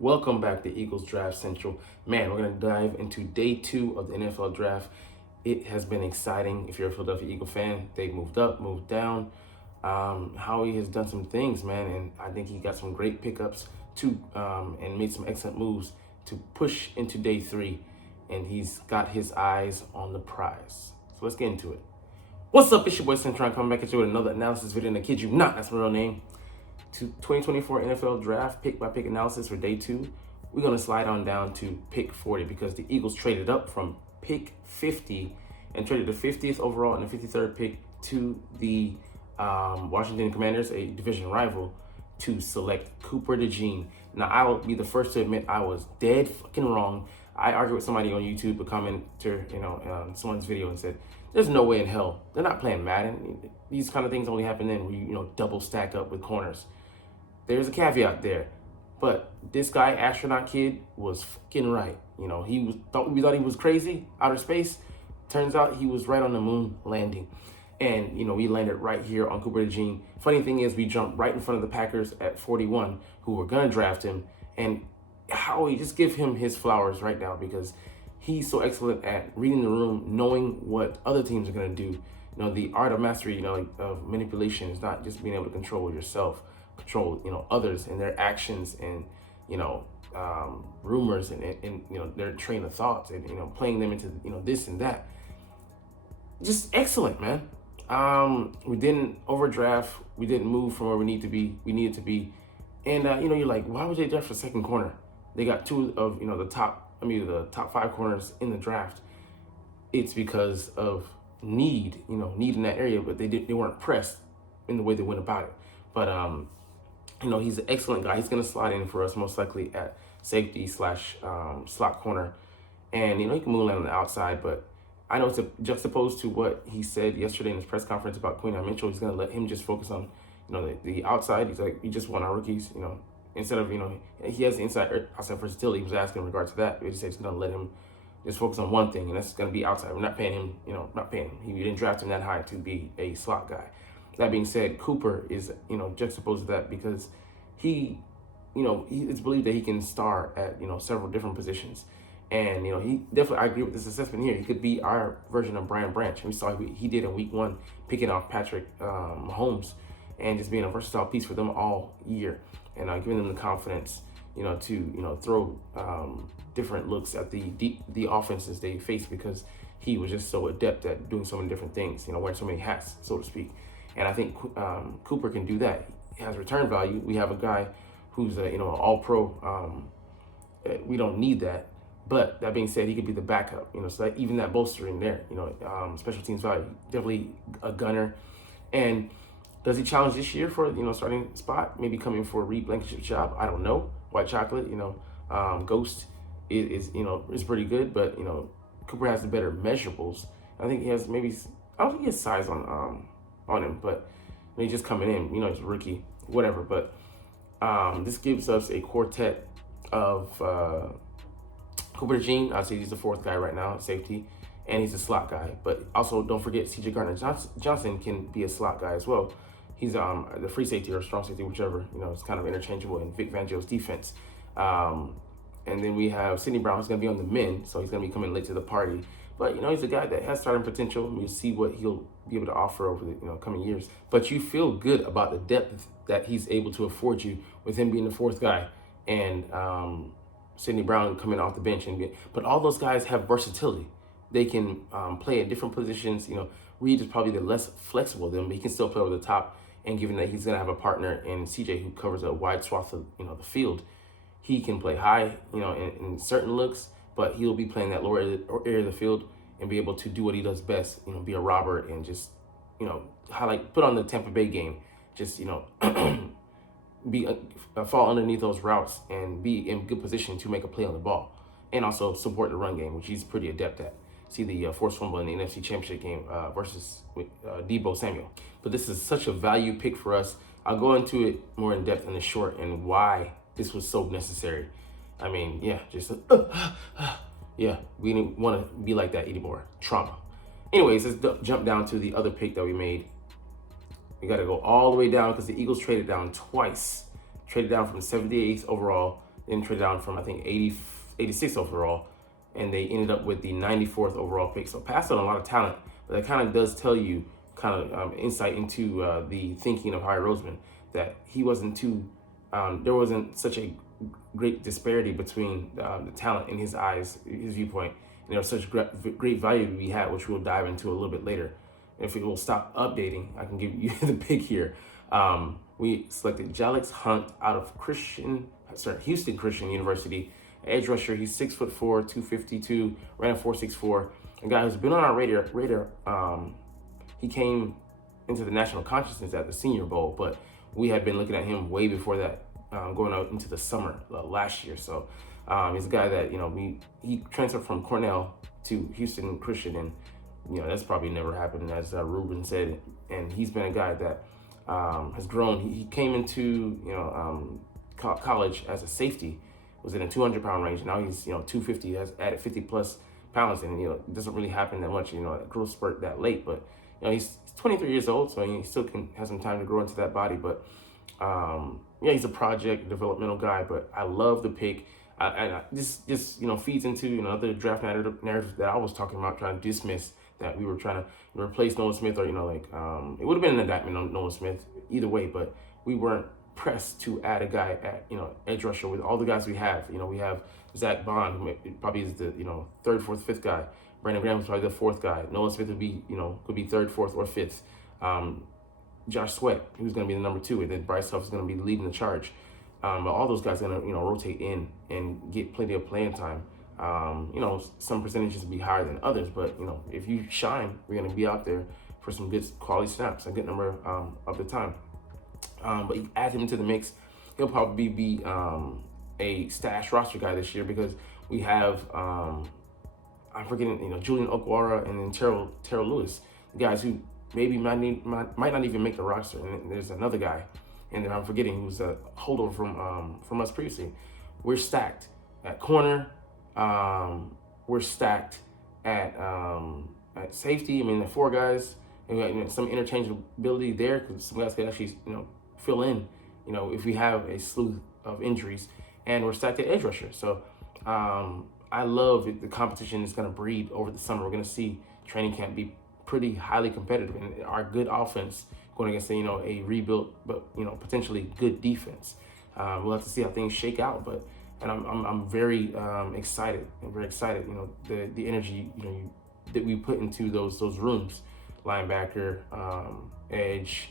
Welcome back to Eagles Draft Central. Man, we're going to dive into day 2 of the NFL Draft. It has been exciting. If you're a Philadelphia Eagle fan, they moved up, moved down. Howie has done some things, man, and I think he got some great pickups too, and made some excellent moves to push into day 3, and he's got his eyes on the prize. So let's get into it. What's up? It's your boy Cintron coming back at you with another analysis video, and I kid you not, that's my real name. To 2024 NFL Draft pick by pick analysis for day 2. We're going to slide on down to pick 40 because the Eagles traded up from pick 50 and traded the 50th overall and the 53rd pick to the Washington Commanders, a division rival, to select Cooper DeJean. Now, I will be the first to admit I was dead fucking wrong. I argued with somebody on YouTube, a commenter, on someone's video, and said, "There's no way in hell they're not playing Madden. These kind of things only happen then, where you double stack up with corners." There's a caveat there, but this guy, astronaut kid, was fucking right. We thought he was crazy, outer space. Turns out he was right on the moon landing, and we landed right here on Cooper DeJean. Funny thing is, we jumped right in front of the Packers at 41, who were gonna draft him, and Howie, just give him his flowers right now because he's so excellent at reading the room, knowing what other teams are gonna do. The art of mastery, of manipulation is not just being able to control yourself, control others and their actions and rumors and their train of thoughts and playing them into this and that. Just excellent, man. We didn't overdraft, we didn't move from where we needed to be, and you're like, why would they draft for second corner? They got two of the top 5 corners in the draft. It's because of need in that area, but they weren't pressed in the way they went about it. But he's an excellent guy. He's going to slide in for us most likely at safety / slot corner. And, he can move on the outside, but I know it's juxtaposed to what he said yesterday in his press conference about Queen Mitchell. He's going to let him just focus on, the outside. He's like, we just want our rookies, instead of, he has the outside versatility. He was asking in regards to that. He said he's going to let him just focus on one thing, and that's going to be outside. We're not paying him, We didn't draft him that high to be a slot guy. That being said, Cooper is, juxtaposed to that because he it's believed that he can star at, several different positions. And, I agree with this assessment here. He could be our version of Brian Branch. We saw what he did in week 1, picking off Patrick Mahomes and just being a versatile piece for them all year and giving them the confidence, to throw different looks at the offenses they face because he was just so adept at doing so many different things, wearing so many hats, so to speak. And I think Cooper can do that. He has return value. We have a guy who's an all-pro. We don't need that. But that being said, he could be the backup. So that, even that bolstering there. Special teams value. Definitely a gunner. And does he challenge this year for starting spot? Maybe coming for a Reed Blankenship's job. I don't know. White chocolate. Ghost is pretty good. But Cooper has the better measurables. I think he has I don't think he has size on him, but he's just coming in, he's a rookie, whatever. But this gives us a quartet of Cooper DeJean. I'd say he's the 4th guy right now at safety, and he's a slot guy. But also, don't forget, C.J. Gardner-Johnson can be a slot guy as well. He's the free safety or strong safety, whichever. It's kind of interchangeable in Vic Fangio's defense. And then we have Sidney Brown, who's going to be on the men, so he's going to be coming late to the party. But, he's a guy that has starting potential. We'll see what he'll be able to offer over the coming years. But you feel good about the depth that he's able to afford you with him being the 4th guy and Sidney Brown coming off the bench. But all those guys have versatility. They can play at different positions. Reed is probably the less flexible of them, but he can still play over the top. And given that he's going to have a partner in CJ who covers a wide swath of the field, he can play high, in certain looks, but he'll be playing that lower area of the field and be able to do what he does best, be a Robert and just, put on the Tampa Bay game, just, fall underneath those routes and be in good position to make a play on the ball and also support the run game, which he's pretty adept at. See the forced fumble in the NFC Championship game versus Deebo Samuel. But this is such a value pick for us. I'll go into it more in depth in the short and why this was so necessary. I mean, yeah, just we didn't want to be like that anymore. Trauma. Anyways, let's jump down to the other pick that we made. We got to go all the way down because the Eagles traded down twice. Traded down from 78th overall then traded down from, I think, 86 overall, and they ended up with the 94th overall pick. So passed on a lot of talent, but that kind of does tell you kind of insight into the thinking of Howie Roseman, that he wasn't too, there wasn't such a great disparity between the talent in his eyes, his viewpoint, and there was such great value to be had, which we'll dive into a little bit later. If we will stop updating, I can give you the pick here. We selected Jalix Hunt out of Houston Christian University, edge rusher. He's 6'4", 252, ran a 4.64. A guy who's been on our radar. He came into the national consciousness at the Senior Bowl, but we had been looking at him way before that, going out into the summer last year. So he's a guy that, he transferred from Cornell to Houston Christian, and that's probably never happened, as Ruben said. And he's been a guy that has grown. He came into college as a safety, was in a 200-pound range. Now he's 250, has added 50 plus pounds, and it doesn't really happen that much, a growth spurt that late. But he's 23 years old, so he still can have some time to grow into that body. But he's a project developmental guy. But I love the pick. And this just feeds into other draft narrative that I was talking about, trying to dismiss, that we were trying to replace Nolan Smith, or it would have been an indictment on Nolan Smith either way, but we weren't pressed to add a guy at edge rusher with all the guys we have. We have Zach Bond, who probably is the third, fourth, fifth guy. Brandon Graham was probably the fourth guy. Nolan Smith would be could be third, fourth, or fifth. Josh Sweat, who's going to be the number 2, and then Bryce Huff is going to be leading the charge. But all those guys are going to rotate in and get plenty of playing time. Some percentages will be higher than others, but if you shine, we're going to be out there for some good quality snaps, a good number of the time. But you add him into the mix, he'll probably be a stash roster guy this year, because we have I'm forgetting Julian Okwara and then Terrell Lewis, guys who maybe might not even make the roster. And there's another guy, and then I'm forgetting, who's a holdover from us previously. We're stacked at corner. We're stacked at safety. I mean, the 4 guys, and we got, some interchangeability there, because some guys could actually fill in if we have a slew of injuries. And we're stacked at edge rusher. So I love it. The competition is going to breed over the summer. We're going to see training camp be pretty highly competitive, and our good offense going against a rebuilt but potentially good defense. We'll have to see how things shake out, but I'm very excited. I'm very excited. The energy that we put into those rooms, linebacker, edge,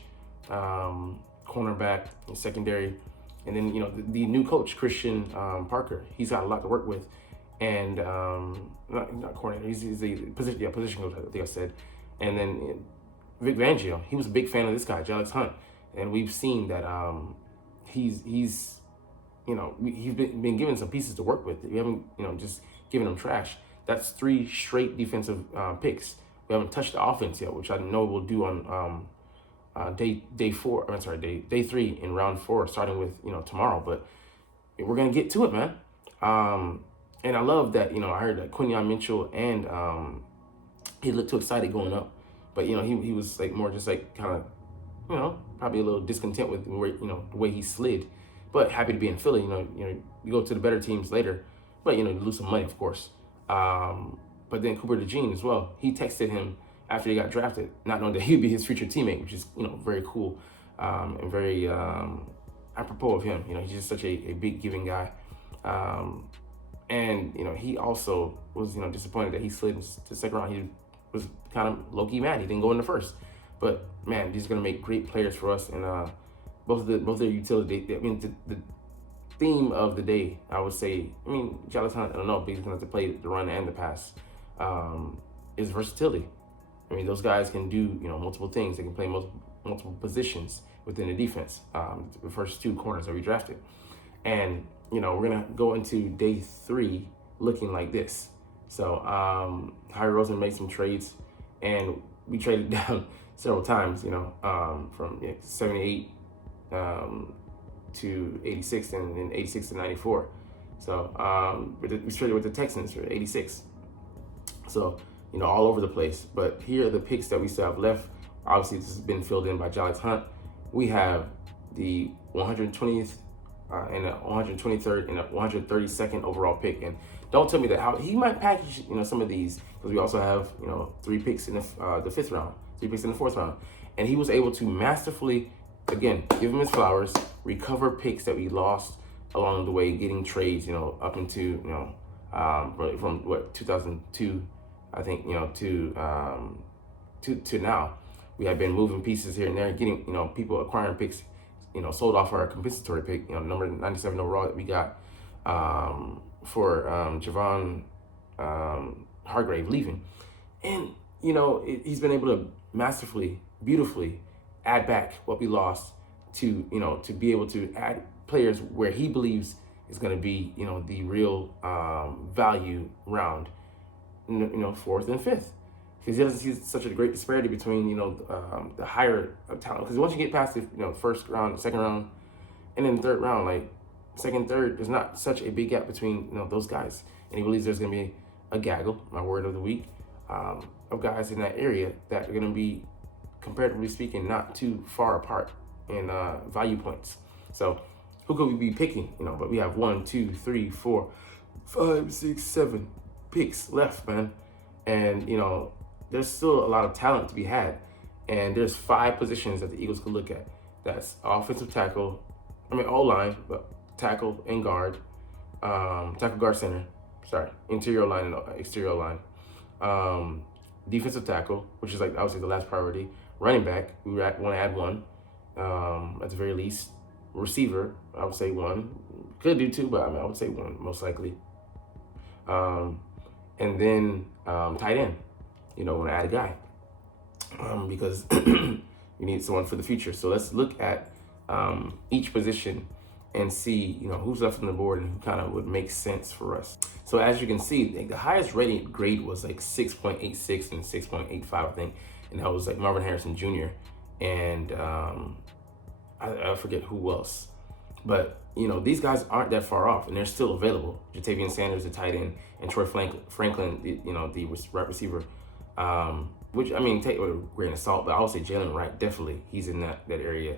cornerback, and secondary, and then the new coach Christian Parker. He's got a lot to work with, and not coordinator. He's a position coach, I think I said. And then Vic Fangio, he was a big fan of this guy, Jalix Hunt, and we've seen that he's been given some pieces to work with. We haven't just given him trash. That's 3 straight defensive picks. We haven't touched the offense yet, which I know we'll do on day 3 in round 4, starting with tomorrow. But we're gonna get to it, man. And I love that I heard that Quinyon Mitchell and he looked too excited going up, but he was more just kind of probably a little discontent with where the way he slid, but happy to be in Philly. You go to the better teams later, but you lose some money, of course. But then Cooper DeJean as well. He texted him after he got drafted, not knowing that he'd be his future teammate, which is very cool and very apropos of him. He's just such a big giving guy. And he also was disappointed that he slid into the second round. He was kind of low-key mad he didn't go in the first. But man, these are gonna make great players for us, and both their utility. The theme of the day, I would say. Jalix Hunt, I don't know, but he's gonna have to play the run and the pass. Is versatility. Those guys can do multiple things. They can play multiple positions within the defense. The first 2 corners that we drafted, and we're gonna go into day 3 looking like this. So Howie Roseman made some trades, and we traded down several times, from 78 to 86, and then 86 to 94. So we traded with the Texans for 86. So, all over the place. But here are the picks that we still have left. Obviously, this has been filled in by Jalix Hunt. We have the 120th and a 123rd and a 132nd overall pick. And don't tell me that how he might package, some of these, because we also have, 3 picks in the 5th round, 3 picks in the 4th round, and he was able to masterfully, again, give him his flowers, recover picks that we lost along the way, getting trades, up into, from what 2002, I think, to now. We have been moving pieces here and there, getting, people acquiring picks, sold off our compensatory pick, number 97 overall that we got for Javon Hargrave leaving. And, he's been able to masterfully, beautifully add back what we lost to, to be able to add players where he believes is going to be, the real value round, 4th and 5th. Because he doesn't see such a great disparity between, the higher talent. Because once you get past the, 1st round, 2nd round, and then 3rd round, like 2nd, 3rd, there's not such a big gap between, those guys. And he believes there's going to be a gaggle, my word of the week, of guys in that area that are going to be, comparatively speaking, not too far apart in value points. So who could we be picking? But we have 1, 2, 3, 4, 5, 6, 7 picks left, man. And, there's still a lot of talent to be had. And there's 5 positions that the Eagles could look at. That's offensive tackle, O-line, but tackle and guard, tackle, guard, center, interior line and exterior line. Defensive tackle, which is like obviously the last priority. Running back, we want to add 1, at the very least. Receiver, I would say 1. Could do 2, but I would say 1 most likely. And then tight end. Want to add a guy because we need someone for the future. So let's look at each position and see, who's left on the board and who kind of would make sense for us. So as you can see, the highest rated grade was like 6.86 and 6.85, I think, and that was like Marvin Harrison Jr. and I forget who else, but these guys aren't that far off, and they're still available. Jatavian Sanders, the tight end, and Troy Franklin, the right receiver. Which take it with a grain of salt, but I would say Jalen Wright, definitely, he's in that area.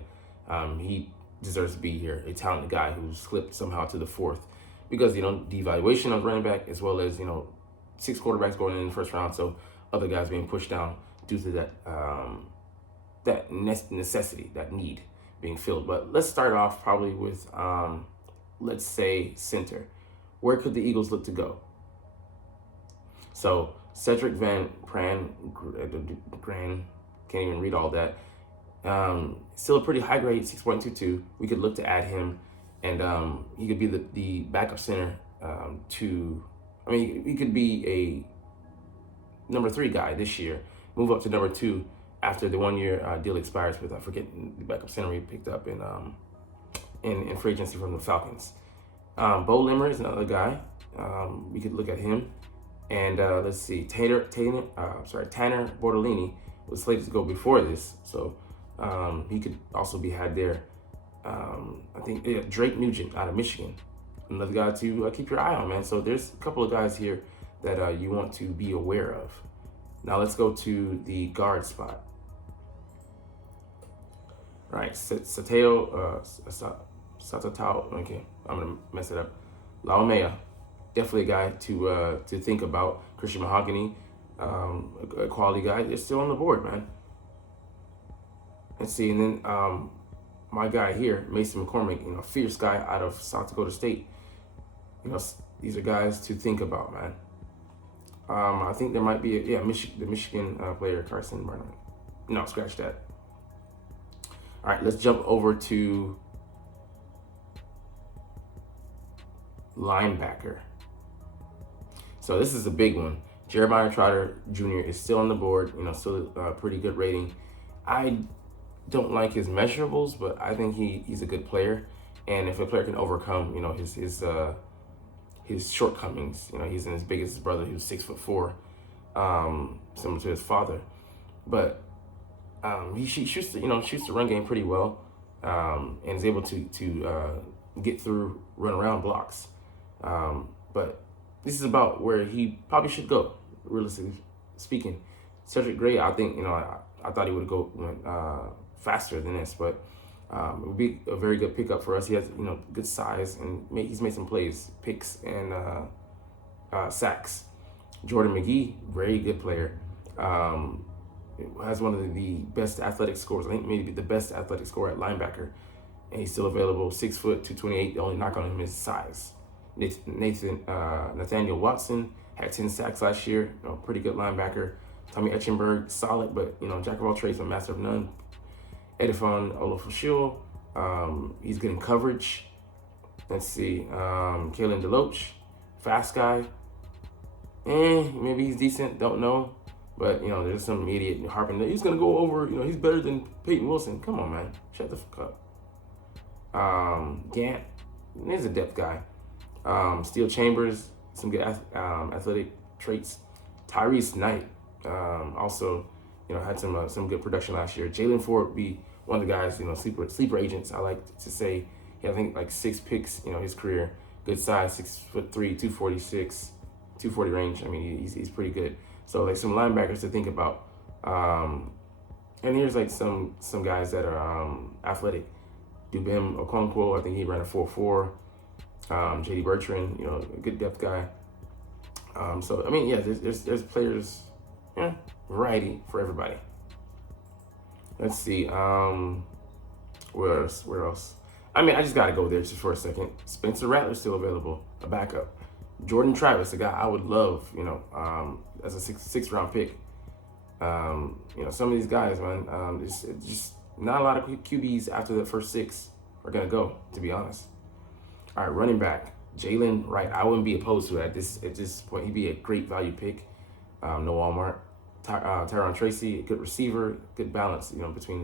He deserves to be here, a talented guy who slipped somehow to the 4th because, the evaluation of running back, as well as, 6 quarterbacks going in the 1st round, so other guys being pushed down due to that necessity, that need being filled. But let's start off probably with, let's say, center. Where could the Eagles look to go? So Cedric Van Pran, can't even read all that. Still a pretty high grade, 6.22. We could look to add him, and he could be the backup center he could be a number 3 guy this year, move up to number 2 after the 1-year deal expires with, I forget the backup center we picked up in free agency from the Falcons. Bo Limmer is another guy. We could look at him. And let's see, Tanner Bortolini was slated to go before this, so he could also be had there. I think Drake Nugent out of Michigan, another guy to keep your eye on, man. So there's a couple of guys here that you want to be aware of. Now let's go to the guard spot. All right, Satao, okay, I'm gonna mess it up. Laumea. Definitely a guy to think about. Christian Mahogany, a quality guy. They're still on the board, man. Let's see, and then my guy here, Mason McCormick, fierce guy out of South Dakota State. These are guys to think about, man. I think there might be the Michigan player Carson Barnard. No, scratch that. All right, let's jump over to linebacker. So this is a big one. Jeremiah Trotter Jr. is still on the board, still a pretty good rating. I don't like his measurables, but I think he's a good player. And if a player can overcome, his shortcomings, he's in as big as his brother, who's 6'4", similar to his father. But he shoots the run game pretty well, and is able to get through run around blocks. But this is about where he probably should go, realistically speaking. Cedric Gray, I think, I thought he would go faster than this, but It would be a very good pickup for us. He has, good size, and he's made some plays, picks, and sacks. Jordan McGee, very good player. Has one of the best athletic scores. I think maybe the best athletic score at linebacker. And he's still available, 6 foot, 228. The only knock on him is size. Nathaniel Watson had 10 sacks last year. Pretty good linebacker. Tommy Etchenberg, solid, but jack of all trades, but master of none. Edifon Olofashul, he's good in coverage. Let's see, Kalen DeLoach, fast guy. Maybe he's decent, don't know. But, there's some idiot harping that he's going to go over, he's better than Peyton Wilson. Come on, man. Shut the fuck up. Gant, he's a depth guy. Steel Chambers, some good athletic traits. Tyrese Knight, also, had some good production last year. Jalen Ford would be one of the guys, sleeper agents, I like to say. He had, I think, like 6 picks, his career. Good size, 6'3", 246, 240 range. I mean, he's pretty good. So, like, some linebackers to think about. And here's, like, some guys that are athletic. Dubem Okonkwo, I think he ran a 4.4. J.D. Bertrand, a good depth guy. So, I mean, yeah, there's players, variety for everybody. Let's see. Where else? I mean, I just got to go there just for a second. Spencer Rattler's still available, a backup. Jordan Travis, a guy I would love, as a six round pick. Some of these guys, man, it's just not a lot of QBs after the first 6 are going to go, to be honest. All right, running back, Jalen Wright. I wouldn't be opposed to it at this point. He'd be a great value pick. No Walmart. Tyron Tracy, a good receiver, good balance, between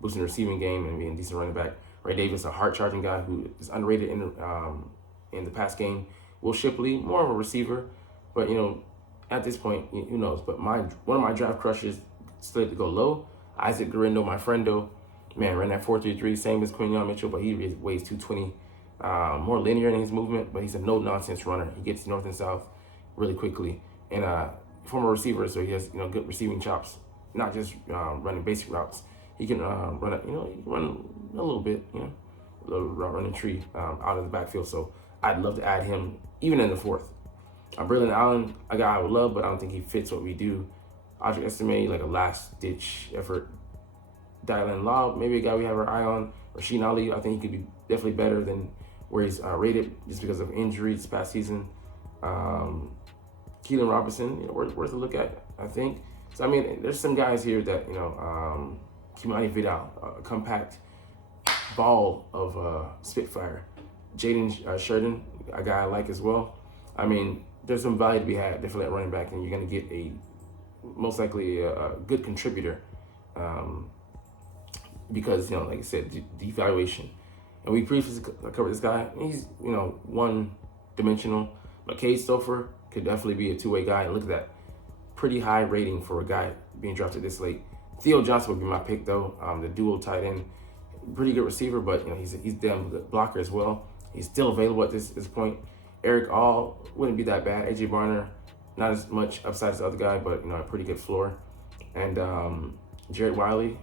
boosting the receiving game and being a decent running back. Ray Davis, a hard-charging guy who is underrated in the pass game. Will Shipley, more of a receiver, but at this point, who knows? But one of my draft crushes slid to go low. Isaac Garendo, my friendo, man, ran that 4.33, same as Quinyon Mitchell, but he weighs 220. More linear in his movement, but he's a no-nonsense runner. He gets north and south really quickly, and former receiver, so he has good receiving chops, not just running basic routes. He can run a little bit, a little running tree out of the backfield. So I'd love to add him even in the 4th. Braylon Allen, a guy I would love, but I don't think he fits what we do. Audrey Estime, like a last-ditch effort. Dylan Law, maybe a guy we have our eye on. Rasheen Ali, I think he could be definitely better than where he's rated just because of injuries this past season. Keelan Robinson, worth a look at, I think. So, I mean, there's some guys here that, Kimani Vidal, a compact ball of Spitfire. Jaden Sheridan, a guy I like as well. I mean, there's some value to be had definitely at running back, and you're going to get most likely a good contributor because, like I said, devaluation. And we previously covered this guy. He's, one-dimensional. But Cade Stouffer could definitely be a two-way guy. And look at that. Pretty high rating for a guy being drafted this late. Theo Johnson would be my pick, though. The dual tight end. Pretty good receiver, but, he's damn good blocker as well. He's still available at this point. Eric All wouldn't be that bad. AJ Barner, not as much upside as the other guy, but, a pretty good floor. And Jared Wiley,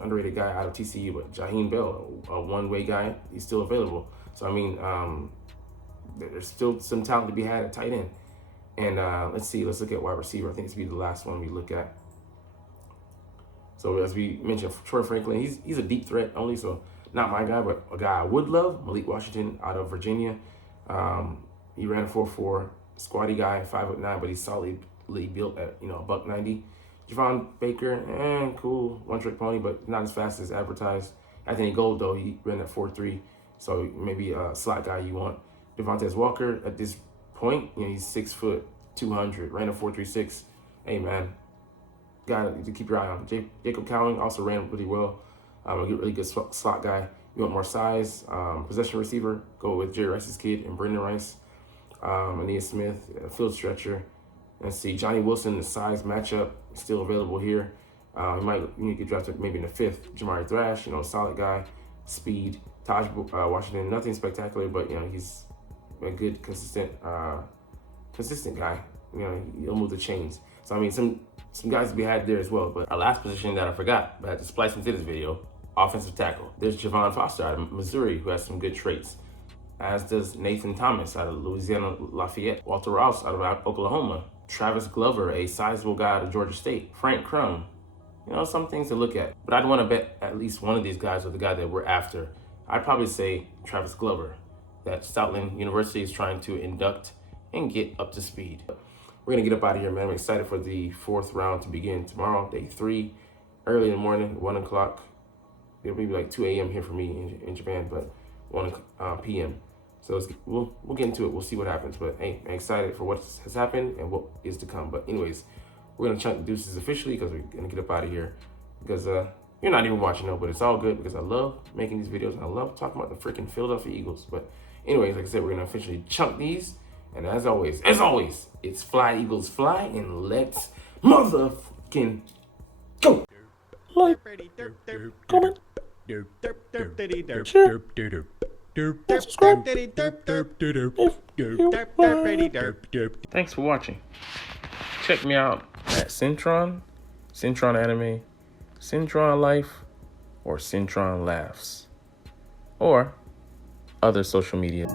underrated guy out of TCU, but Jaheim Bell, a one-way guy, he's still available. So, I mean, there's still some talent to be had at tight end. And let's look at wide receiver. I think it's going to be the last one we look at. So, as we mentioned, Troy Franklin, he's a deep threat only, so not my guy, but a guy I would love, Malik Washington out of Virginia. He ran a 4.4, squatty guy, 5'9", but he's solidly built at, $190. Javon Baker, cool, one-trick pony, but not as fast as advertised. Anthony Gold, though, he ran at 4.3, so maybe a slot guy you want. Devontae Walker, at this point, he's 6 foot, 200, ran a 4.36. Hey, man, guy to keep your eye on. Jacob Cowing also ran really well. A really good slot guy. You want more size, possession receiver, go with Jerry Rice's kid and Brendan Rice. Aeneas Smith, a field stretcher. Let's see, Johnny Wilson, the size matchup, still available here. He might get drafted maybe in the 5th. Jamari Thrash, solid guy, speed. Taj Washington, nothing spectacular, but he's a good, consistent guy. He'll move the chains. So I mean, some guys to be had there as well. But our last position that I forgot, but I had to splice into this video, offensive tackle. There's Javon Foster out of Missouri, who has some good traits, as does Nathan Thomas out of Louisiana Lafayette, Walter Rouse out of Oklahoma, Travis Glover, a sizable guy out of Georgia State, Frank Crum. You know, some things to look at. But I'd want to bet at least one of these guys are the guy that we're after. I'd probably say Travis Glover, that Stoutland University is trying to induct and get up to speed. We're going to get up out of here, man. I'm excited for the 4th round to begin tomorrow, day 3, early in the morning, 1 o'clock. It'll be like 2 a.m. here for me in Japan, but 1 p.m. So we'll get into it. We'll see what happens. But hey, I'm excited for what has happened and what is to come. But anyways, we're going to chunk the deuces officially because we're going to get up out of here. Because you're not even watching, but it's all good because I love making these videos and I love talking about the freaking Philadelphia Eagles. But anyways, like I said, we're going to officially chunk these. And as always, it's fly, Eagles, fly, and let's motherfucking go. Like, comment, share, and subscribe Thanks for watching. Check me out at Cintron, Cintron Anime, Cintron Life, or Cintron Laughs, or other social media.